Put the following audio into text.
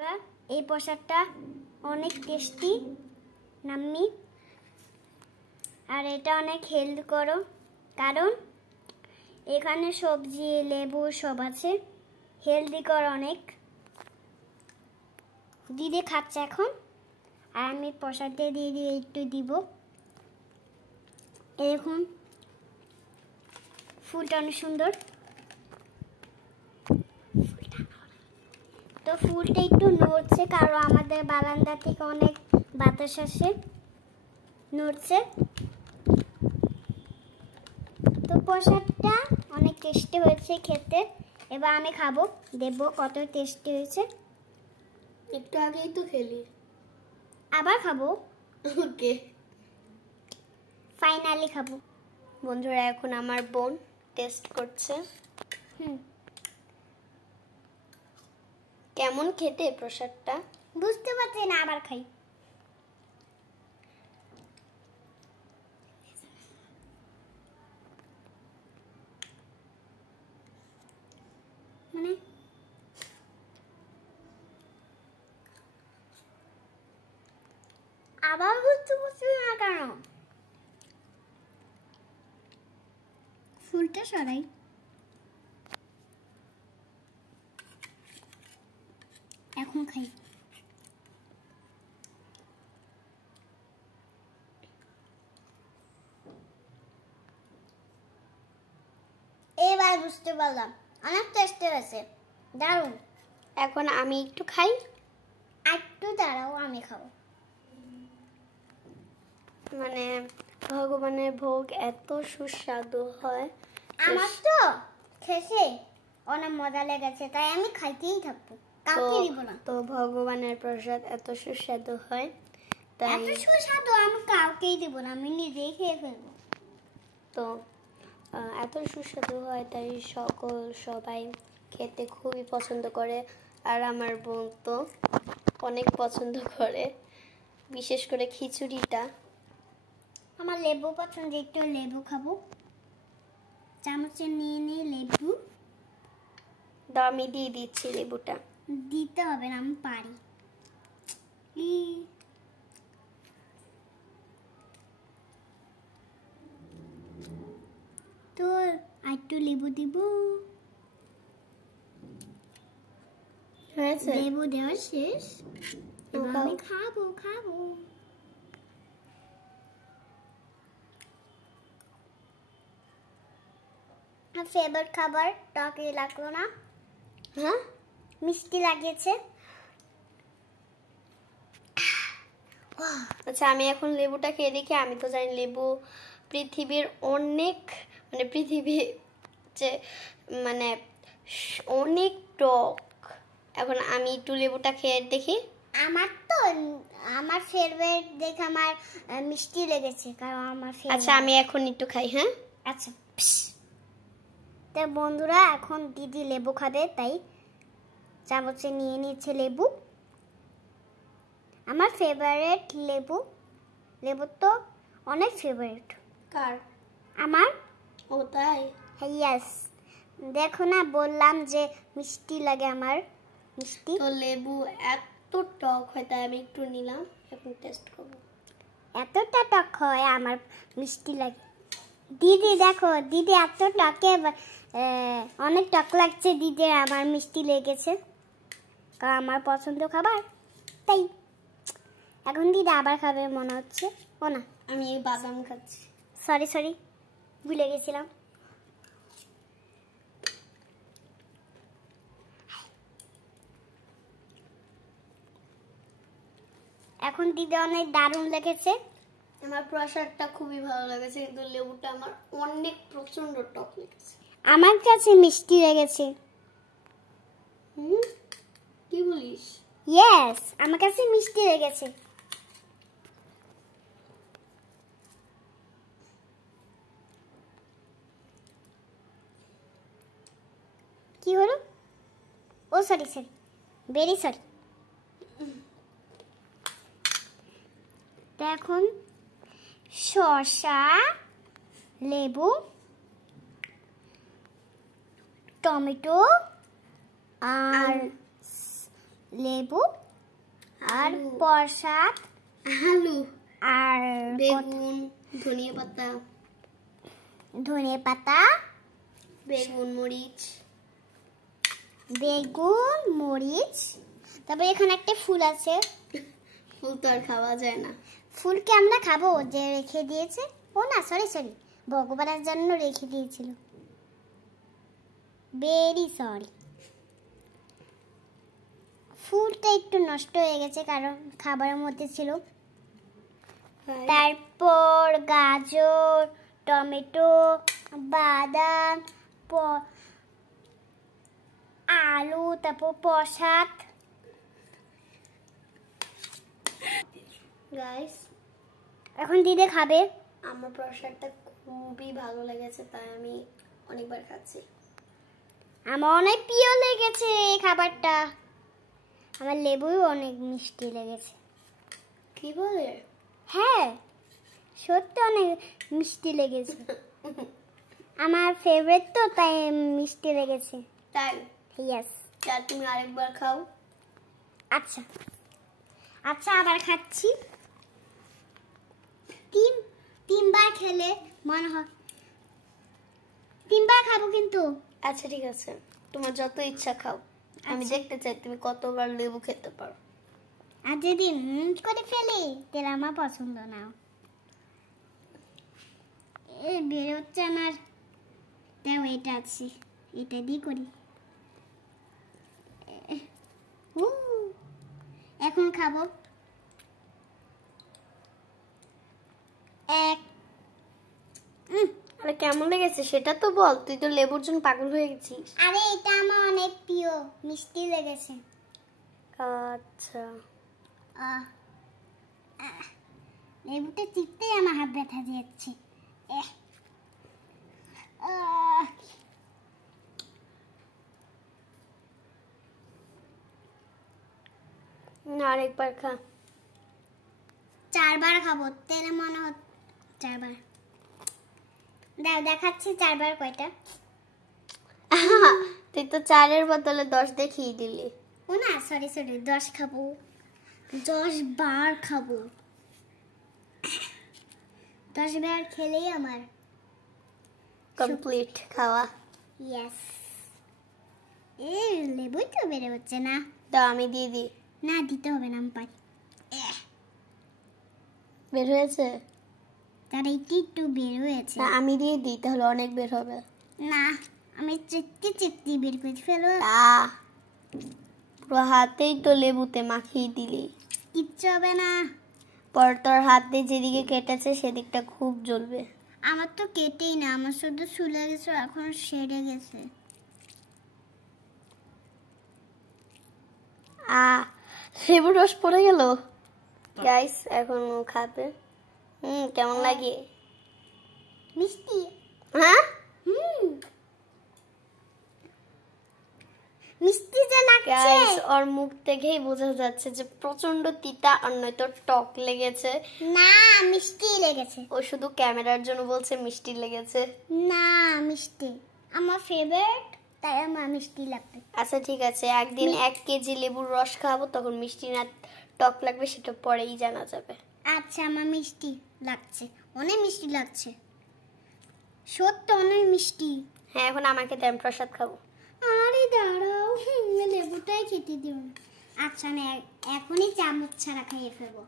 এই প্রসাদটা অনেক টেস্টি নাম্মি আর এটা অনেক হেলদি করো কারণ এখানে সবজি লেবু সব আছে হেলদি কর অনেক দিদি খাচ্ছে এখন আর আমি প্রসাদে দিয়ে একটু দিব দেখুন ফুলটা অনেক সুন্দর তো ফুলটা একটু নড়ছে কারণ আমাদের বারান্দা থেকে অনেক বাতাস আসে নড়ছে তো প্রসাদটা অনেক টেস্টি হয়েছে খেতে এবার আমি খাবো দেখবো কত টেস্টি হয়েছে একটু আগেই তো খেলি আবার খাবো ওকে ফাইনালি খাবো বন্ধুরা এখন আমার বোন টেস্ট করছে কেমন খেতে প্রসাদটা বুঝতে পারছি না আবার খাই মানে আবার বুঝতে পারছি না কেন ফুলটা সরাই এখন খাই এবার বুঝতে পারলাম অনেক টেস্টি হয়েছে দারুণ এখন আমি একটু খাই একটু দাঁড়াও আমি খাবো মানে ভগবানের ভোগ এত সুস্বাদু হয় আমার তো খেতে অনেক মজা লেগেছে তাই আমি খাইতেই থাকবো কাউকে দিব না তো ভগবানের প্রসাদ এত সুস্বাদু হয় তাই এত সুস্বাদু আমি কাউকেই দিব না আমি নিজেই খেয়ে ফেলবো তো এত সুস্বাদু হয় তাই সবাই খেতে খুবই পছন্দ করে আর আমার বোন তো অনেক পছন্দ করে বিশেষ করে খিচুড়িটা আমার লেবু পছন্দ একটু লেবু খাবো চামচে নিয়ে লেবু দাও আমি দিয়ে দিচ্ছি লেবুটা দিতে হবে না আমি পারি তো একটু লেবু দিব হয়েছে লেবু দেওয়া শেষ এবার আমি খাবো ফেভারিট খাবার টক লাগলো না হ্যাঁ মিষ্টি লাগিয়েছে আচ্ছা আমি এখন লেবুটা খেয়ে দেখি আমি তো জানি লেবু পৃথিবীর অনেক মানে পৃথিবী যে মানে অনেক টক এখন আমি একটু লেবুটা খেয়ে দেখি আমার ফেভারিট দেখে আমার মিষ্টি লেগেছে কারণ আমার আচ্ছা আমি এখন একটু খাই হ্যাঁ আচ্ছা তো বন্ধুরা এখন দিদি লেবু খাবে তাই চামচে নিয়ে নিচ্ছে লেবু আমার ফেভারিট লেবু তো অনেক ফেভারিট কার আমার ও তাই ইয়েস দেখো না বললাম যে মিষ্টি লাগে আমার মিষ্টি তো লেবু এত টক হয় তাই আমি একটু নিলাম এখন টেস্ট করব এতটা টক হয় আমার মিষ্টি লাগে দিদি দেখো দিদি এত টকে অনেক টক লাগছে দিদির আমার মিষ্টি লেগেছে কারণ আমার পছন্দ খাবার তাই এখন দিদি আবার খাবে মনে হচ্ছে ও না আমি এই বাদাম খাচ্ছি সরি ভুলে গেছিলাম এখন দিদি অনেক দারুণ লেগেছে আমার প্রসাদটা খুবই ভালো লেগেছে কিন্তু লেবুটা আমার অনেক প্রচন্ড টক লেগেছে আমার কাছে মিষ্টি লেগেছে কি বলিস ইয়েস আমার কাছে মিষ্টি লেগেছে কি হলো ও সরি ভেরি সরি এখন শসা লেবু টমেটো আর লেবু আর আলু। প্রসাদ আলু, আর বেগুন, ধনিয়া পাতা, ধনে পাতা, বেগুন, মরিচ। বেগুন, মরিচ। তারপরে এখানে একটা ফুল আছে। ফুল তো আর খাওয়া যায় না। ফুলকে আমরা খাবো, যে রেখে দিয়েছে। ও না, সরি সরি, ভগবানের জন্য রেখে দিয়েছিল। Very sorry. ফুলটা একটু নষ্ট হয়ে গেছে কারণ খাবারের মধ্যে ছিল। তারপর গাজর, টমেটো, বাদাম, আলু, তারপর প্রসাদ। গাইস, এখন দিদি খাবে। আমার প্রসাদটা খুবই ভালো লেগেছে, তাই আমি অনেকবার খাচ্ছি। আমার অনেক প্রিয় লেগেছে এই খাবারটা। আমার লেবুও অনেক মিষ্টি লেগেছে। কি বলে? হ্যাঁ, সত্যি অনেক মিষ্টি লেগেছে। আমার ফেভারিট তো, তাই মিষ্টি লেগেছে। তাই? ইয়েস। তাই তুমি আরেকবার খাও। আচ্ছা আচ্ছা, আবার খাচ্ছি। তিনবার খেলে মনে হয়। তিনবার খাবো কিন্তু। আচ্ছা ঠিক আছে, তোমার যত ইচ্ছা খাও। আমি আচ্ছা। দেখতে চাই তুমি কতবার লেবু খেতে পারো। আর যদি করে ফেলি তাহলে আমার পছন্দ না। বেরোচ্ছে আমার। তাও এটা আছে, এটা দিয়ে করি। এখন খাবো। এক। আরে কেমন লেগেছে সেটা তো বল, তুই তো লেবুর জন্য পাগল হয়ে গেছিস। আরে এটা আমার অনেক প্রিয়, মিষ্টি লেগেছে। আচ্ছা, আহ, লেবুটা চিপতেই আমার হাত ব্যথা দিচ্ছে। আরেকবার খা। 4 বার খাবো, তেলে মনে হচ্ছে 4 বার। দেখাচ্ছি 4 বার কয়টা। তুই তো 4-এর বদলে 10 দেখিয়ে দিলি। ও না, সরি সরি, 10 খাবো। 10 বার খাবো। 10 বার খেলেই আমার কমপ্লিট খাওয়া। ইয়েস। লেবুই তো বেড়ে হচ্ছে না। দাও আমি দিয়ে দিই। না, দিতে হবে না, আমি পাই। বের হয়েছে? তার একটু বের হয়েছে। না আমি দিয়ে দিই, তাহলে অনেক বের হবে। না, আমি চিত্তি বের করে ফেলো। পুরো হাতেই তো লেবুতে মাখিয়ে দিলি। কিচ্ছু হবে না। পর তোর হাতে যেদিকে কেটেছে সেদিকটা খুব জ্বলবে। আমার তো কেটেই না, আমার শুধু শুলে গেছে, এখন সেরে গেছে। লেবুর রস পড়ে গেল। গাইস এখন ও খাবে। কেমন লাগে? মিষ্টি। হ্যাঁ, মিষ্টি যে লাগছে। গাইস ওর মুখ দেখেই বোঝা যাচ্ছে যে প্রচন্ড তিতা আর নয়তো টক লেগেছে। না, মিষ্টি লেগেছে। ও শুধু ক্যামেরার জন্য বলছে মিষ্টি লেগেছে। না, মিষ্টি আমার ফেভারিট, তাই আমার মিষ্টি লাগবে। আচ্ছা ঠিক আছে, একদিন 1 কেজি লেবুর রস খাবো, তখন মিষ্টি না টক লাগবে সেটা পরেই জানা যাবে। আচ্ছা, আমার মিষ্টি লাগছে, অনেক মিষ্টি লাগছে, সত্যি অনেক মিষ্টি। হ্যাঁ, এখন আমাকে দেন, প্রসাদ খাবো। আরে দাঁড়াও, লেবুটাই খেতে দিও না। আচ্ছা, না এখনই চামচ ছাড়া খাইয়ে ফেলবো।